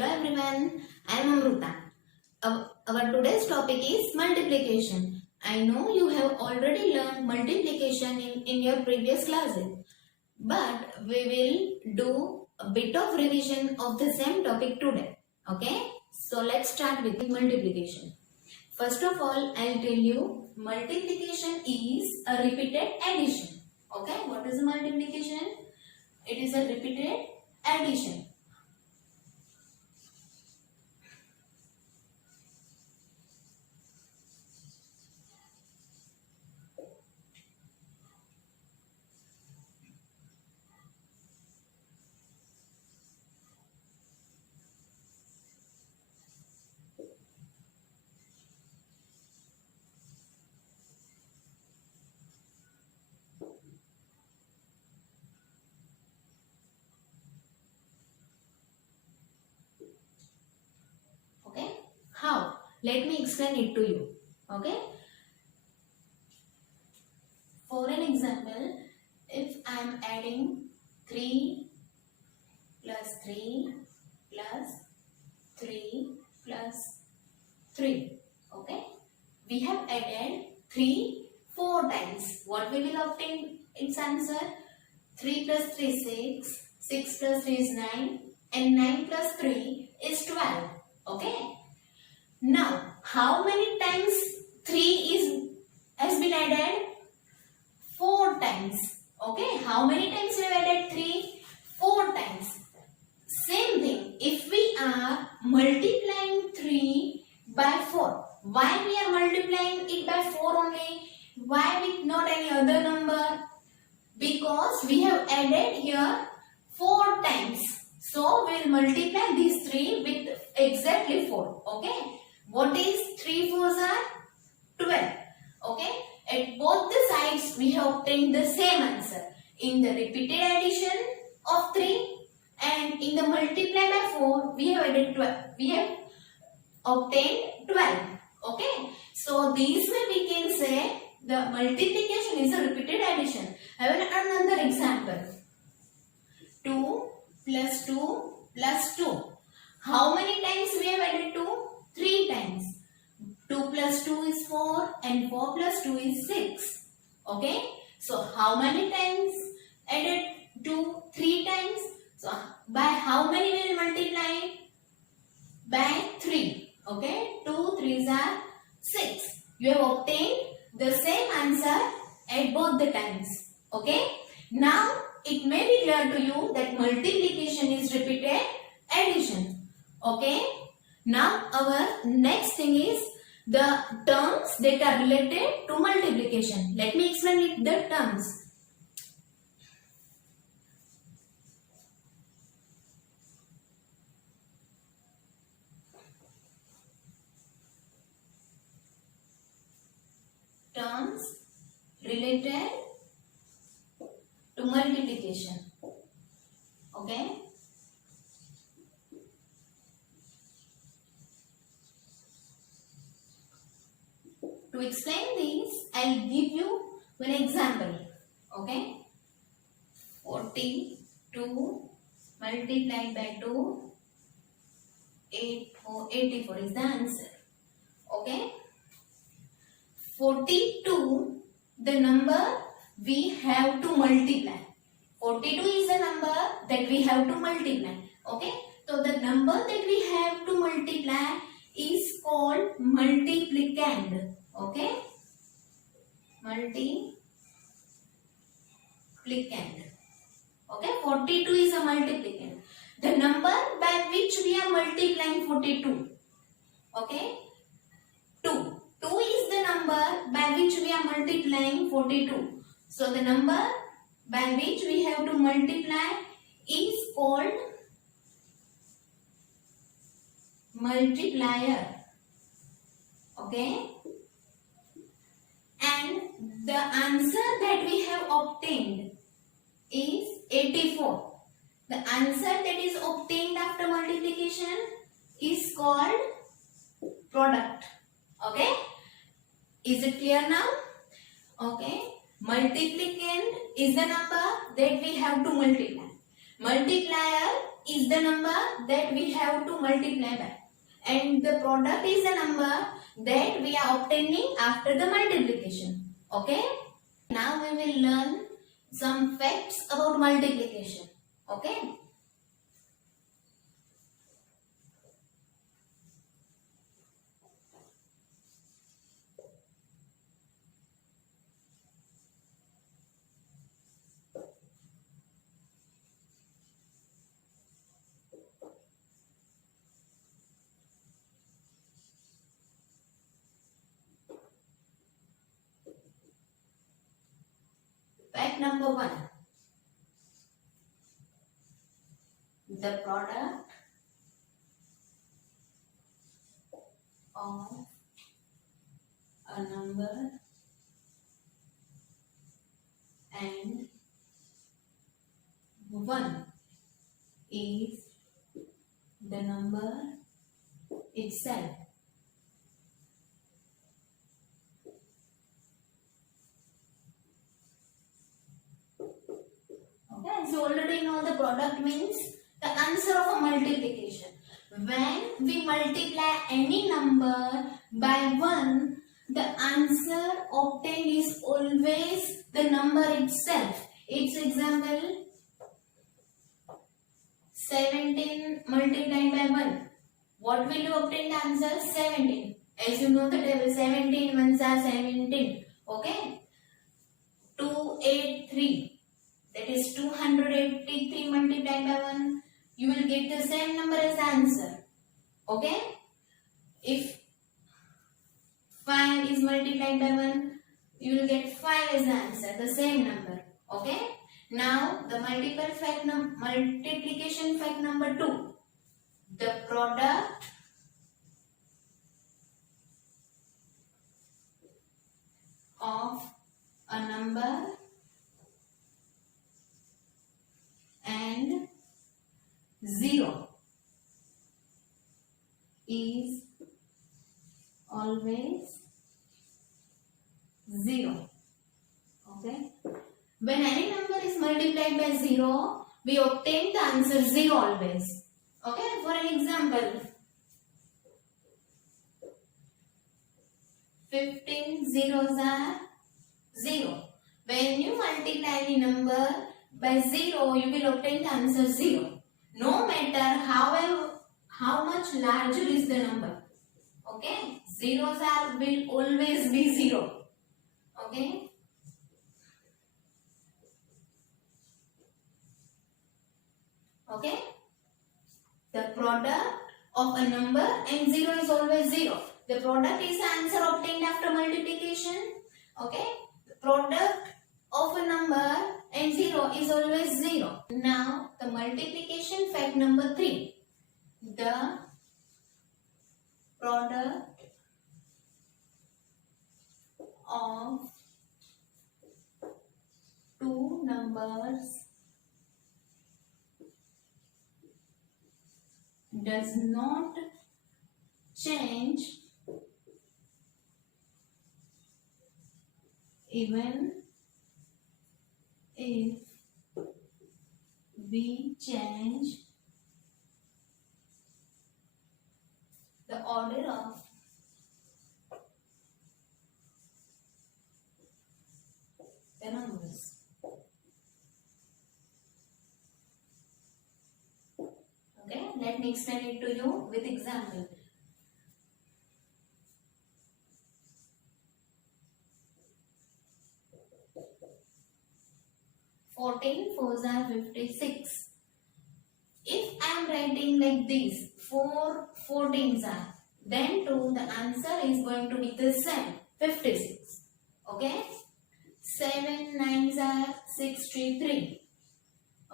Hello everyone, I am Amruta. Our today's topic is multiplication. I know you have already learned multiplication in your previous classes, but we will do a bit of revision of the same topic today. Okay? So let's start with multiplication. First of all, I'll tell you multiplication is a repeated addition. Okay? What is multiplication? It is a repeated addition. How? Let me explain it to you. Okay? For an example, if I am adding 3 plus 3 plus 3 plus 3. Okay? We have added 3 4 times. What we will obtain its answer? 3 plus 3 is 6. 6 plus 3 is 9. And 9 plus 3 is 12. Okay? Now, how many times 3 has been added? 4 times. Okay, how many times we have added 3? 4 times. Same thing, if we are multiplying 3 by 4, why we are multiplying it by 4 only? Why with not any other number? Because we have added here 4 times. So, we will multiply these 3 with exactly 4. Okay. What is 3 4s are? 12. Okay. At both the sides we have obtained the same answer. In the repeated addition of 3 and in the multiply by 4 we have added 12. We have obtained 12. Okay. So this way we can say the multiplication is a repeated addition. I will add another example. 2 plus 2 plus 2. How many times we have added 2? 3 times. 2 plus 2 is 4 and 4 plus 2 is 6. Okay. So how many times added 2? 3 times. So by how many we will multiply? By 3. Okay. 2 3s are 6. You have obtained the same answer at both the times. Okay. Now it may be clear to you that multiplication is repeated addition. Okay. Now our next thing is the terms that are related to multiplication. Let me explain it, the terms. Terms related to multiplication. Okay. To explain this, I will give you one example. Okay. 42 multiplied by 2, 84 is the answer. Okay. 42, the number we have to multiply. 42 is the number that we have to multiply. Okay. So the number that we have to multiply is called multiplicand. Okay. Multiplicand. Okay. 42 is a multiplicand. The number by which we are multiplying 42. Okay. 2. 2 is the number by which we are multiplying 42. So the number by which we have to multiply is called multiplier. Okay. And the answer that we have obtained is 84. The answer that is obtained after multiplication is called product. Okay. Is it clear now? Okay. Multiplicand is the number that we have to multiply. Multiplier is the number that we have to multiply by, and the product is the number that we are obtaining after the multiplication. Okay, now we will learn some facts about multiplication. Okay, fact number 1. The product of a number and 1 is the number itself. Okay, so already know the product means the answer of a multiplication. When we multiply any number by 1, the answer obtained is always the number itself. Its example, 17 multiplied by 1. What will you obtain the answer? 17. As you know the table, 17 ones are 17. Okay. 283. That is 283 multiplied by 1. You will get the same number as answer. Okay. If 5 is multiplied by 1, you will get 5 as the answer, the same number. Okay. Now the multiplication fact number 2. The product of a number and 0 is always 0. Okay. When any number is multiplied by 0, we obtain the answer 0 always. Okay. For an example, 15 zeros are 0. When you multiply any number by 0, you will obtain the answer 0. No matter how much larger is the number. Okay. Zeros will always be 0. Okay. Okay. The product of a number and 0 is always 0. The product is the answer obtained after multiplication. Okay. The product of a number and 0 is always 0. Now the multiplication fact number 3. The product of two numbers does not change even if we change the order of the numbers. Okay, let me explain it to you with example. Fourteen fours are 56. If I am writing like this, 4 14s are, then too the answer is going to be the same, 56. Okay, 7 9s are 63.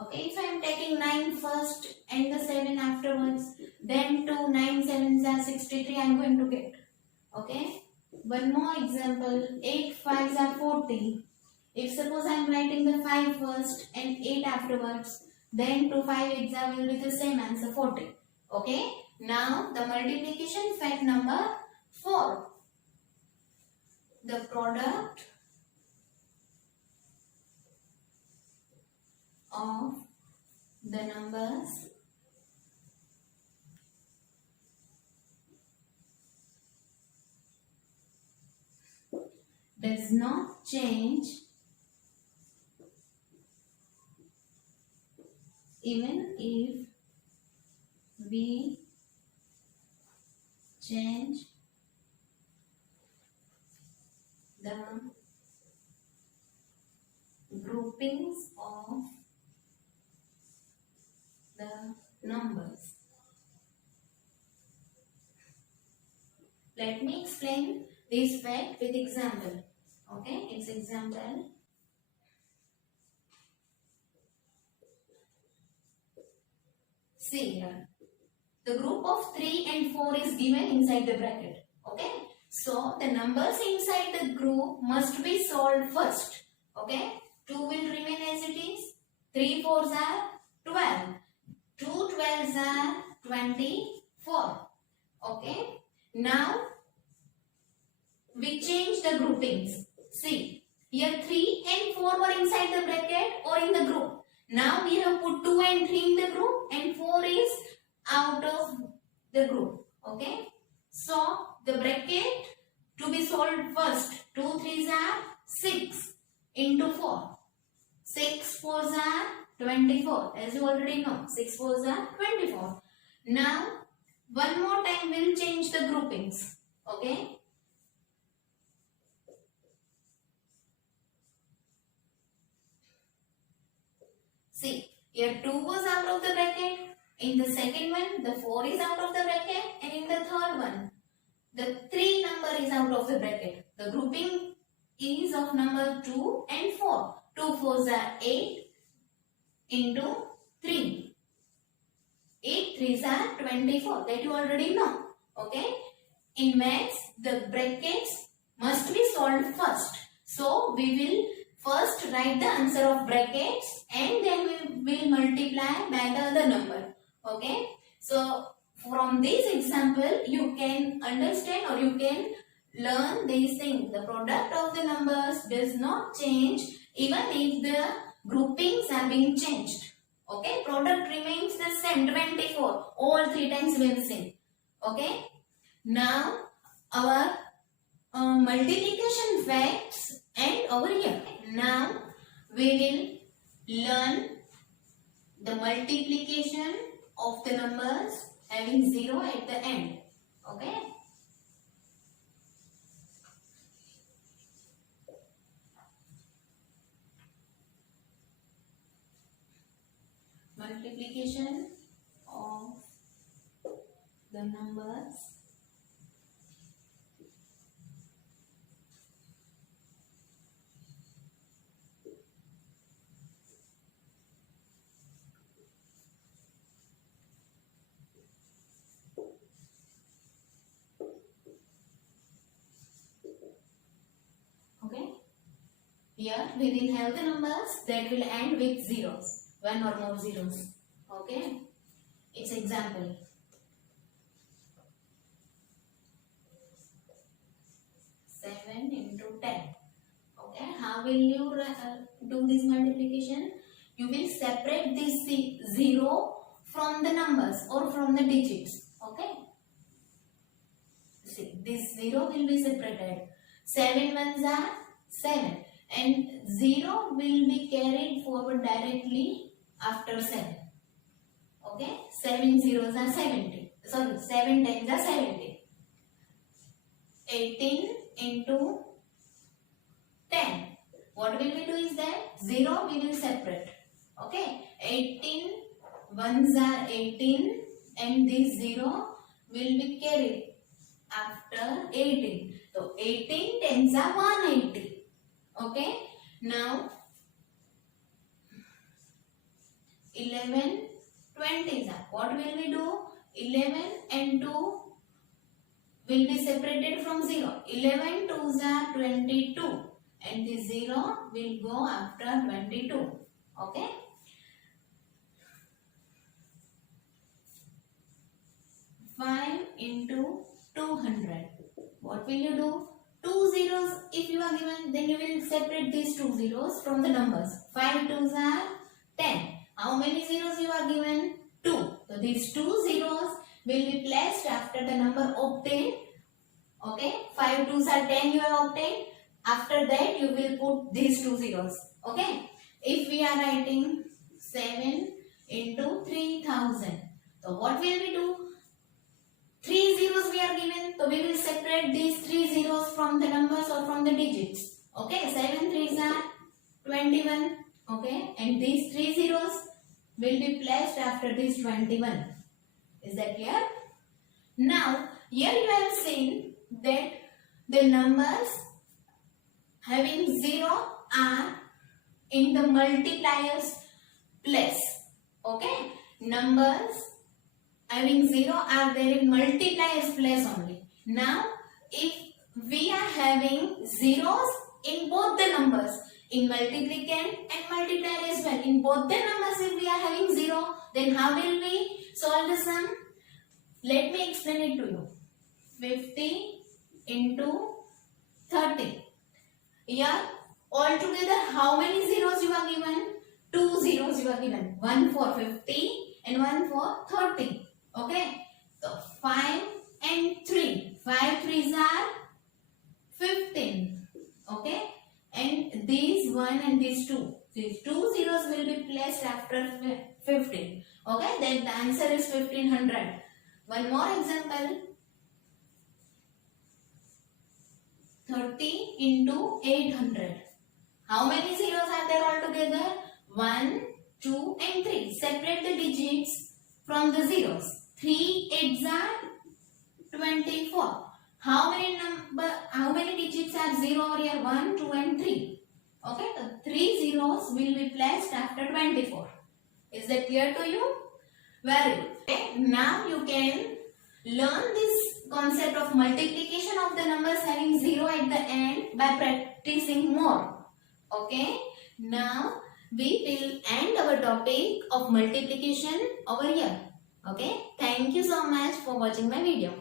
Okay, if I am taking 9 first and the 7 afterwards, then 2 9 7s are 63 I am going to get. Okay, one more example, 8 5s are 40. If suppose I am writing the 5 first and 8 afterwards, then 2 5 8s will be the same answer, 40. Okay, now the multiplication fact number 4. The product of the numbers does not change even if we change the groupings of the numbers. Let me explain this fact with example. Okay, it's example. See here. The group of 3 and 4 is given inside the bracket. Okay. So the numbers inside the group must be solved first. Okay. 2 will remain as it is. 3 4s are 12. 2 12s are 24. Okay. Now we change the groupings. See. Here 3 and 4 were inside the bracket or in the group. Now we have put 2 and 3 in the group and 4 is out of the group. Okay. So the bracket to be solved first. 2 3s are 6 into 4. 6 4s are 24. As you already know, 6 4s are 24. Now one more time we'll change the groupings. Okay. See, here 2 was out of the bracket. In the second one, the 4 is out of the bracket. And in the third one, the 3 number is out of the bracket. The grouping is of number 2 and 4. 2 4s are 8 into 3. 8 3s are 24. That you already know. Okay. In maths, the brackets must be solved first. So, we will first write the answer of brackets and then we will multiply by the other number. Okay. So, from this example, you can understand or you can learn these things. The product of the numbers does not change even if the groupings are being changed. Okay. Product remains the same, 24. All 3 times we will see. Okay. Now, our multiplication facts and over here. Now, we will learn the multiplication of the numbers having 0 at the end. Okay. Multiplication of the numbers Here we will have the numbers that will end with zeros, 1 or more zeros. Okay, it's example. Seven into 10. Okay, how will you do this multiplication? You will separate this zero from the numbers or from the digits. Okay, see, this zero will be separated. 7 ones are 7. And 0 will be carried forward directly after 7. Okay, 7 zeros are 70. Sorry, 7 tens are 70. 18 into 10. What will we do is that 0 we will separate. Okay, 18 ones are 18 and this 0 will be carried after 18. So 18 tens are 180. Okay, now 11 20s are. What will we do? 11 and 2 will be separated from 0. 11 2s are 22 and the 0 will go after 22. Okay. Five into 200. What will you do? 2 zeros if you are given, then you will separate these 2 zeros from the numbers. 5 2s are 10. How many zeros you are given? 2. So these 2 zeros will be placed after the number obtained. Okay, 5 2s are 10 you have obtained. After that, you will put these two zeros. Okay. If we are writing 7 into 3000, so what will we do? 3 zeros we are given, so we will separate these 3 zeros from the numbers or from the digits. Okay, 7 3s are 21. Okay, and these 3 zeros will be placed after this 21. Is that clear? Now, here you have seen that the numbers having 0 are in the multipliers place. Okay, numbers having 0 are there in multipliers place only. Now, if we are having zeros in both the numbers, in multiplicand and multiplier as well, in both the numbers if we are having 0, then how will we solve the sum? Let me explain it to you. 50 into 30. Here, altogether how many zeros you are given? 2 zeros you are given. One for 50 and one for 30. Okay. So, 5 and 3. 5 3s are 15. Okay. And these 1 and these 2. These 2 zeros will be placed after 15. Okay. Then the answer is 1500. One more example. 30 into 800. How many zeros are there altogether? 1, 2 and 3. Separate the digits from the zeros. 3 8s are 24. How many digits are 0 over here? 1, 2 and 3. Okay, so 3 zeros will be placed after 24. Is that clear to you? Very good. Okay, now you can learn this concept of multiplication of the numbers having 0 at the end by practicing more. Okay, now we will end our topic of multiplication over here. Okay, thank you so much for watching my video.